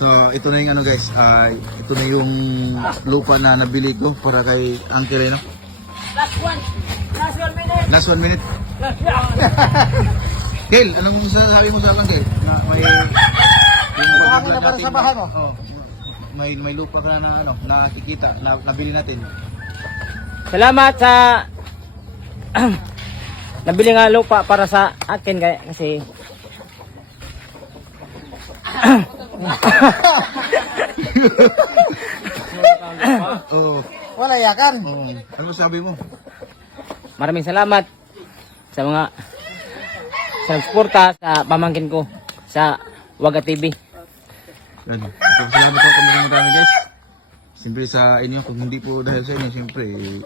So, ito na yung ano guys, ah, ito na yung lupa na nabili ko para kay Uncle, eh, no? Last one. Last one minute. Last one minute. Last one. Kel, anong sasabi mo sa akin, Kel? Na may... Buhangin na para sa bahay mo? Oh, may, may lupa ka na ano, nakikita, na, nabili natin. Salamat sa nabili nga lupa para sa akin kaya kasi Oo. Wala yakan. Oh, ano sabi mo? maraming salamat sa mga sa nagsuporta sa pamangkin ko sa Waga TV. Yan. Ito, salamat po kung marami guys. Siyempre sa inyo, kung hindi po dahil sa inyo, siyempre, eh,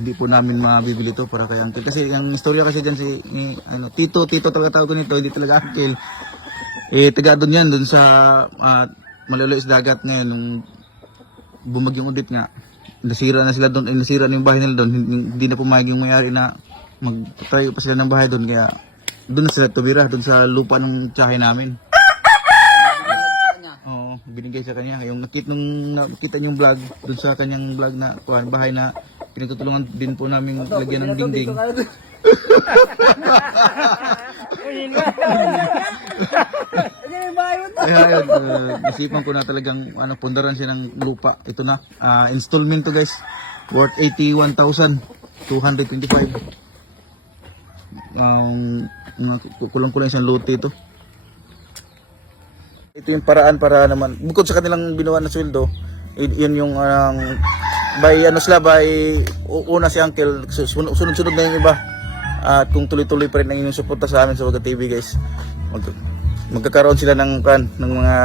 hindi po namin mabibili to para kay Uncle. Kasi ang istorya kasi dyan si ni, ano, Tito, Tito talaga tawag ko nito, hindi talaga Uncle. Eh, taga doon yan, doon sa uh, maluluis dagat ngayon, nung bumagyong udit nga. Nasira na sila doon, eh, nasira na yung bahay nila doon. Hindi, na pumayag yung mayari na magtayo pa sila ng bahay doon. Kaya doon na sila tumira, doon sa lupa ng tsahe namin. Oo, binigay sa kanya. Yung nakita nung nakita yung vlog doon sa kanyang vlog na kuhan, bahay na pinagtutulungan din po namin lagyan ng dingding. Kaya yun, uh, nasipan ko na talagang ano, pundaran siya ng lupa. Ito na, ah, installment to guys. Worth 81,225. Um, mga kulang-kulang isang lote ito. Ito yung paraan para naman, bukod sa kanilang binuwan na sweldo, yun, yun yung um, by ano sila, by una si Uncle, su- sun- sunod-sunod na yung iba. At kung tuloy-tuloy pa rin ang inyong suporta sa amin sa Waga TV guys, mag, magkakaroon sila ng, kan, ng mga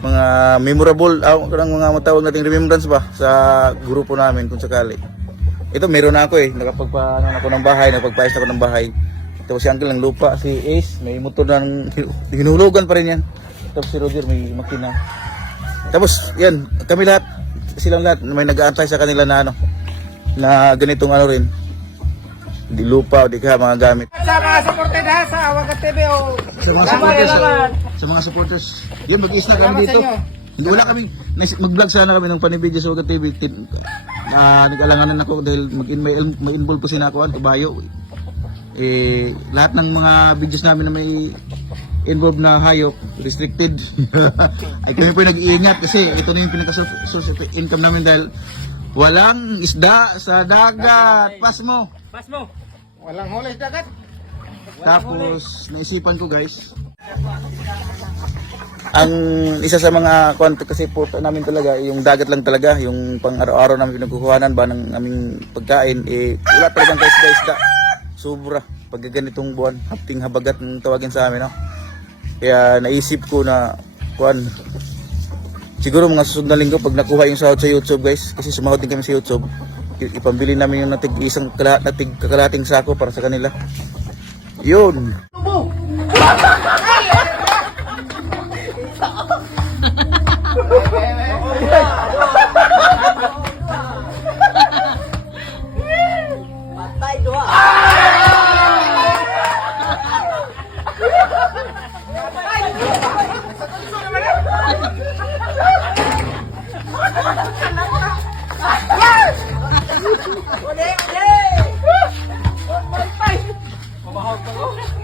mga memorable, ah, ng mga matawag nating remembrance ba sa grupo namin kung sakali. Ito meron na ako eh, nakapagpa ano, ako ng bahay, nakapagpaayos ako ng bahay. Tapos si Uncle ng lupa, si Ace, may motor na hinulugan pa rin yan. Tapos si Roger may makina. Tapos yan, kami lahat, silang lahat, may nag-aantay sa kanila na ano, na ganitong ano rin. Di lupa, di ka mga gamit. Sa mga supported ha, sa Awagat TV o... Sa mga supporters, sa mga supporters, yan mag-is na kami dito. Hindi wala kami, mag-vlog sana kami ng panibig sa Ugat TV. Tin- Ah, nag-alanganan ako dahil mag may, may involve po si Nakuan, Tubayo. Eh, lahat ng mga videos namin na may involved na hayop, restricted. ay kami po nag-iingat kasi ito na yung pinaka-source of income namin dahil walang isda sa dagat. Pas mo. Pas mo. Walang huli sa dagat. Tapos, naisipan ko guys, ang isa sa mga kwento kasi po namin talaga, yung dagat lang talaga, yung pang araw-araw namin pinagkukuhanan ba ng aming pagkain, eh, wala talagang guys guys da. Sobra. Pag ganitong buwan, hapting habagat ng tawagin sa amin, no? Kaya naisip ko na, kuan, siguro mga susunod na linggo pag nakuha yung sahod sa YouTube guys, kasi sumahod din kami sa YouTube, ipambili namin yung natig isang kala, natig kakalating sako para sa kanila. Yun. Uli, uli! One, one, five! Mamahog pa ko.